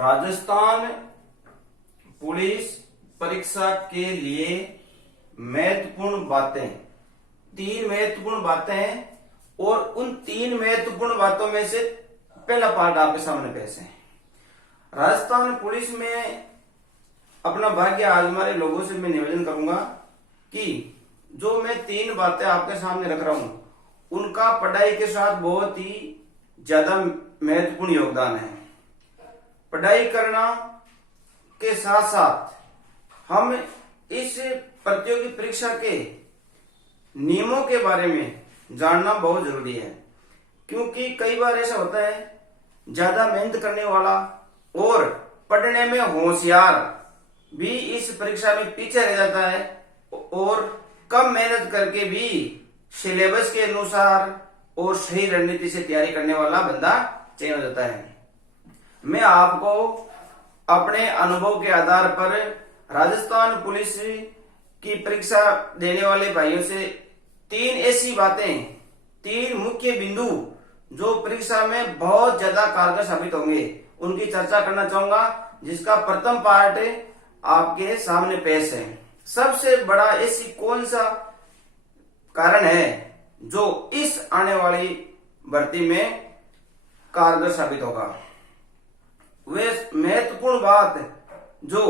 Rajasthan police परीक्षा के लिए महत्वपूर्ण बातें, 3 महत्वपूर्ण बातें हैं और उन 3 महत्वपूर्ण बातों में से पहला पार्ट आपके सामने पेश है। राजस्थान पुलिस में अपना भाग्य आजमाने लोगों से मैं निवेदन करूंगा कि जो मैं 3 बातें आपके सामने रख रहा हूं उनका पढ़ाई के साथ बहुत ही ज्यादा महत्वपूर्ण योगदान है। पढ़ाई करना के साथ साथ हम इस प्रतियोगी परीक्षा के नियमों के बारे में जानना बहुत जरूरी है, क्योंकि कई बार ऐसा होता है ज्यादा मेहनत करने वाला और पढ़ने में होशियार भी इस परीक्षा में पीछे रह जाता है और कम मेहनत करके भी सिलेबस के अनुसार और सही रणनीति से तैयारी करने वाला बंदा चयन हो जाता है। मैं आपको अपने अनुभव के आधार पर राजस्थान पुलिस की परीक्षा देने वाले भाइयों से 3 ऐसी बातें, 3 मुख्य बिंदु जो परीक्षा में बहुत ज्यादा कारगर साबित होंगे उनकी चर्चा करना चाहूंगा, जिसका प्रथम पार्ट आपके सामने पेश है। सबसे बड़ा ऐसी कौन सा कारण है जो इस आने वाली भर्ती में कारगर साबित होगा? वे महत्वपूर्ण बात जो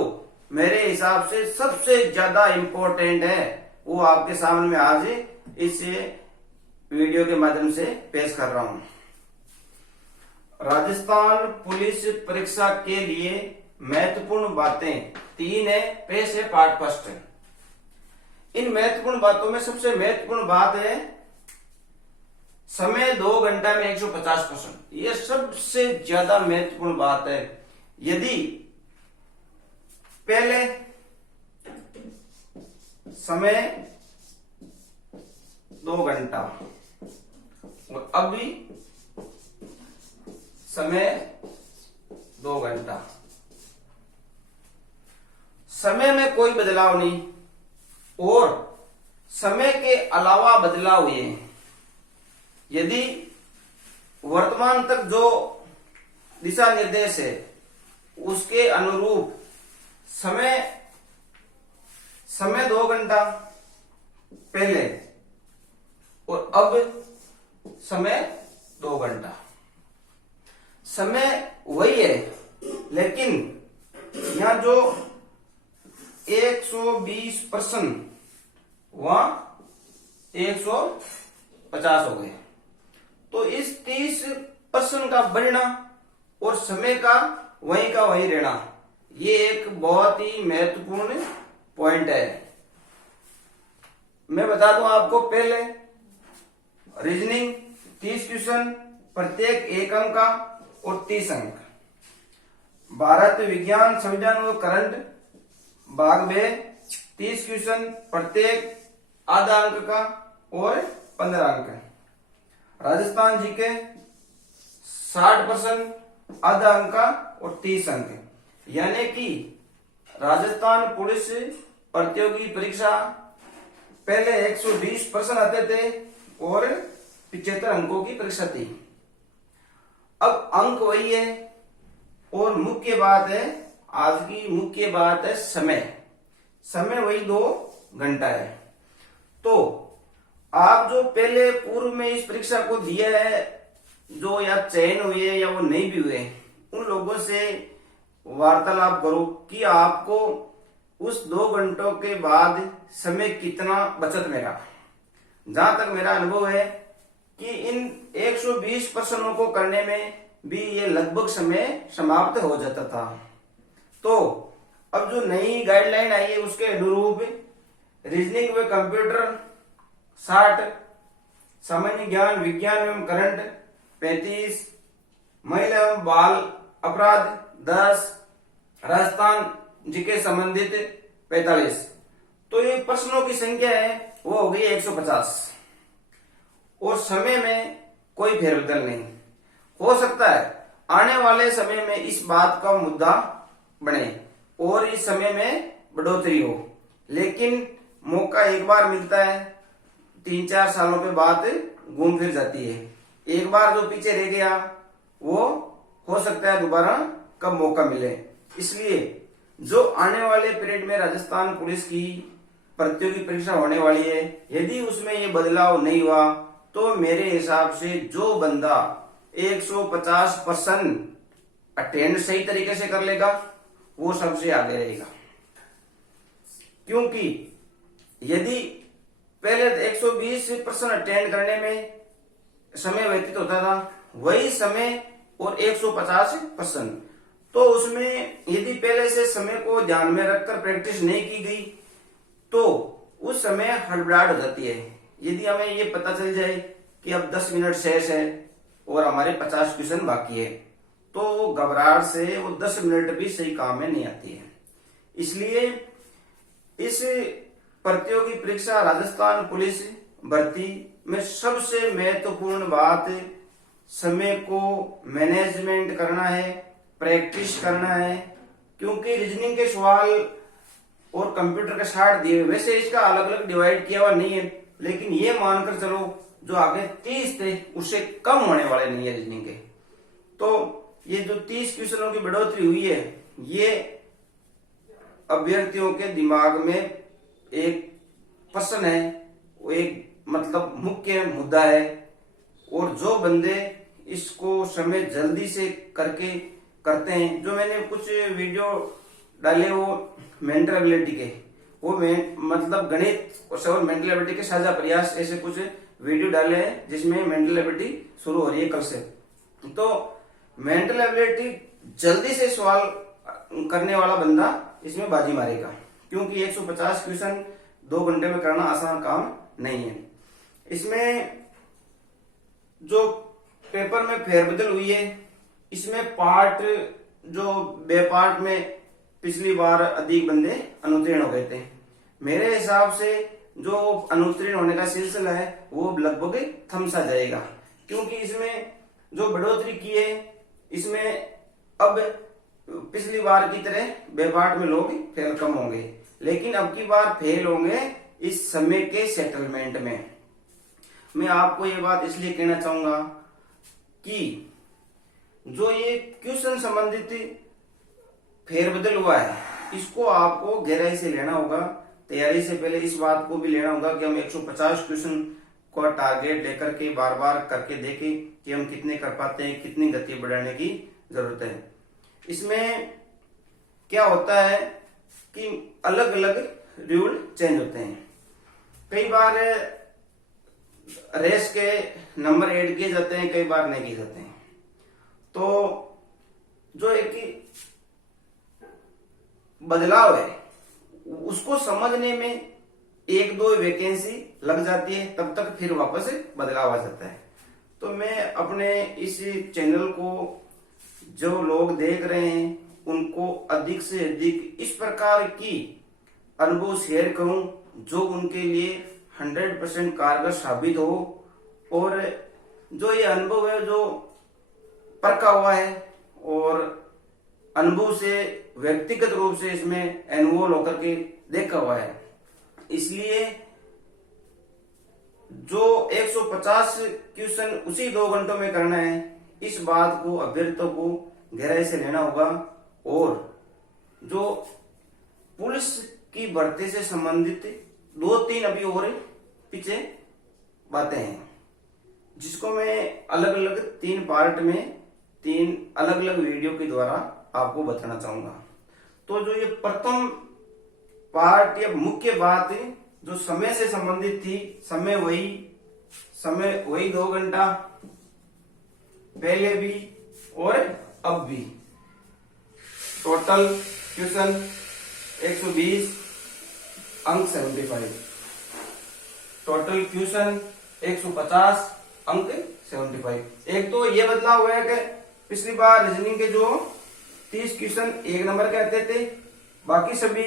मेरे हिसाब से सबसे ज्यादा इंपॉर्टेंट है वो आपके सामने में आज इस वीडियो के माध्यम से पेश कर रहा हूं। राजस्थान पुलिस परीक्षा के लिए महत्वपूर्ण बातें 3 है, पेश है पार्ट फर्स्ट। इन महत्वपूर्ण बातों में सबसे महत्वपूर्ण बात है समय 2 घंटा में 150%। यह सबसे ज्यादा महत्वपूर्ण बात है। यदि पहले समय 2 घंटा और अभी समय 2 घंटा, समय में कोई बदलाव नहीं और समय के अलावा बदलाव हुए हैं। यदि वर्तमान तक जो दिशा निर्देश है उसके अनुरूप समय 2 घंटा पहले और अब समय 2 घंटा, समय वही है, लेकिन यहां जो 120% वहां 150 हो गए, तो इस 30% का बढ़ना और समय का वही रहना, ये एक बहुत ही महत्वपूर्ण पॉइंट है। मैं बता दूं आपको, पहले रीजनिंग 30 क्वेश्चन, प्रत्येक 1 अंक का और 30 अंक। भारत विज्ञान संविधान और करंट भाग में 30 क्वेश्चन, प्रत्येक आधा अंक का और 15 अंक। राजस्थान जीके 60%, आधा अंक का और 30 अंक। यानी कि राजस्थान पुलिस प्रतियोगी परीक्षा पहले 120% आते थे और 75 अंकों की परीक्षा थी। अब अंक वही है और मुख्य बात है, आज की मुख्य बात है समय वही 2 घंटा है। तो आप जो पहले पूर्व में इस परीक्षा को दिया है, जो या चयन हुए या वो नहीं भी हुए, उन लोगों से वार्तालाप करो कि आपको उस 2 घंटों के बाद समय कितना बचत मिला। जहां तक मेरा अनुभव है कि इन 120% को करने में भी ये लगभग समय समाप्त हो जाता था। तो अब जो नई गाइडलाइन आई है उसके अनुरूप रीजनिंग व कंप्यूटर 60, सामान्य ज्ञान विज्ञान एवं करंट 35, महिला एवं बाल अपराध 10, राजस्थान जीके संबंधित 45। तो ये प्रश्नों की संख्या है वो हो गई 150 और समय में कोई फेरबदल नहीं। हो सकता है आने वाले समय में इस बात का मुद्दा बने और इस समय में बढ़ोतरी हो, लेकिन मौका एक बार मिलता है, 3-4 सालों के बाद घूम फिर जाती है। एक बार जो पीछे रह गया वो हो सकता है दोबारा का मौका मिले। इसलिए जो आने वाले पीरियड में राजस्थान पुलिस की प्रतियोगी परीक्षा होने वाली है, यदि उसमें ये बदलाव नहीं हुआ तो मेरे हिसाब से जो बंदा 150% अटेंड सही तरीके से कर लेगा वो सबसे आगे रहेगा। क्योंकि यदि पहले 120% अटेंड करने में समय व्यतीत होता था, वही समय और 150%, तो उसमें यदि पहले से समय को ध्यान में रखकर प्रैक्टिस नहीं की गई तो उस समय हड़बड़ाहट हो जाती है। यदि हमें ये पता चल जाए कि अब 10 मिनट शेष है और हमारे 50 क्वेश्चन बाकी है, तो वो घबराहट से वो 10 मिनट भी सही काम में नहीं आती है। इसलिए इस प्रतियोगी परीक्षा राजस्थान पुलिस भर्ती में सबसे महत्वपूर्ण बात समय को मैनेजमेंट करना है, प्रैक्टिस करना है। क्योंकि रीजनिंग के सवाल और कंप्यूटर के 60 दिए, वैसे इसका अलग अलग डिवाइड किया हुआ नहीं है, लेकिन ये मानकर चलो जो आगे 30 थे उससे कम होने वाले नहीं है रीजनिंग के। तो ये जो 30 क्वेश्चनों की बढ़ोतरी हुई है, ये अभ्यर्थियों के दिमाग में एक प्रश्न है, वो एक मतलब मुख्य मुद्दा है। और जो बंदे इसको समय जल्दी से करते हैं, जो मैंने कुछ वीडियो डाले वो मेंटल एबिलिटी के, वो मतलब गणित और मेंटल एबिलिटी के साझा प्रयास, ऐसे कुछ वीडियो डाले हैं जिसमें मेंटल एबिलिटी शुरू हो रही है कल से। तो मेंटल एबिलिटी जल्दी से सवाल करने वाला बंदा इसमें बाजी मारेगा, क्योंकि 150 क्वेश्चन 2 घंटे में करना आसान काम नहीं है। इसमें जो पेपर में फेरबदल हुई है, इसमें पार्ट जो बे पार्ट में पिछली बार अधिक बंदे अनुत्तीर्ण हो गए थे। मेरे हिसाब से जो अनुत्तीर्ण होने का सिलसिला है वो लगभग थम सा जाएगा, क्योंकि इसमें जो बढ़ोतरी की है, इसमें अब पिछली बार की तरह बे पार्ट में लोग फेल कम होंगे, लेकिन अब की बार फेल होंगे इस समय के सेटलमेंट में। मैं आपको ये बात इसलिए कहना चाहूंगा कि जो ये क्वेश्चन संबंधित फेरबदल हुआ है, इसको आपको गहराई से लेना होगा। तैयारी से पहले इस बात को भी लेना होगा कि हम 150 क्वेश्चन को टारगेट लेकर के बार बार करके देखें कि हम कितने कर पाते हैं, कितनी गति बढ़ाने की जरूरत है। इसमें क्या होता है कि अलग अलग रूल चेंज होते हैं। कई बार रेस के नंबर ऐड किए जाते हैं, कई बार नहीं किए जाते हैं। तो जो एक बदलाव है उसको समझने में 1-2 वैकेंसी लग जाती है, तब तक फिर वापस बदलाव आ जाता है। तो मैं अपने इस चैनल को जो लोग देख रहे हैं उनको अधिक से अधिक इस प्रकार की अनुभव शेयर करूं जो उनके लिए 100% कारगर साबित हो। और जो ये अनुभव है जो परखा हुआ है और अनुभव से व्यक्तिगत रूप से इसमें इन्वॉल्व होकर के देखा हुआ है, इसलिए जो 150 क्वेश्चन उसी 2 घंटों में करना है, इस बात को अभ्यर्थियों को गहराई से लेना होगा। और जो पुलिस की भर्ती से संबंधित 2-3 अभी और पीछे बातें हैं, जिसको मैं अलग अलग 3 पार्ट में 3 अलग अलग वीडियो के द्वारा आपको बताना चाहूंगा। तो जो ये प्रथम पार्ट या मुख्य बात है जो समय से संबंधित थी, समय वही 2 घंटा पहले भी और अब भी। टोटल क्वेश्चन 120, अंक 75। टोटल क्वेश्चन 150, अंक 75। एक तो ये बदलाव हुआ है कि पिछली बार रीजनिंग के जो 30 क्वेश्चन 1 नंबर कहते थे, बाकी सभी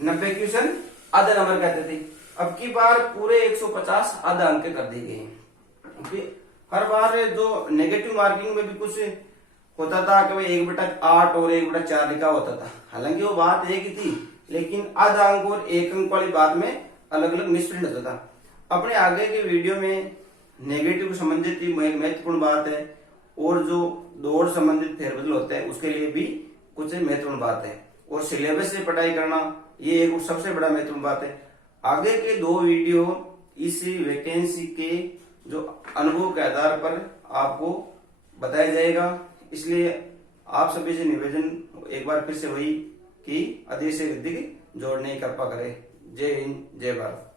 90 क्वेश्चन आधा नंबर कहते थे। अब की बार पूरे 150 आधा अंक कर दिए गए हैं। हर बार जो नेगेटिव मार्किंग में भी कुछ होता था कि भाई 1/8 और 1/4 लिखा होता था, हालांकि वो बात एक ही थी, लेकिन आधा अंक और 1 अंक वाली बात में अलग अलग मिसप्रिंट होता था। अपने आगे के वीडियो में नेगेटिव को संबंधित महत्वपूर्ण बात है और जो दौड़ संबंधित फेरबदल होते हैं उसके लिए भी कुछ महत्वपूर्ण बात है। और सिलेबस से पढ़ाई करना ये एक सबसे बड़ा महत्वपूर्ण बात है। आगे के 2 वीडियो इस वैकेंसी के जो अनुभव के आधार पर आपको बताया जाएगा। इसलिए आप सभी से निवेदन एक बार फिर से वही कि अधिक से अधिक जोड़ने की कृपा करें। जय हिंद, जय भारत।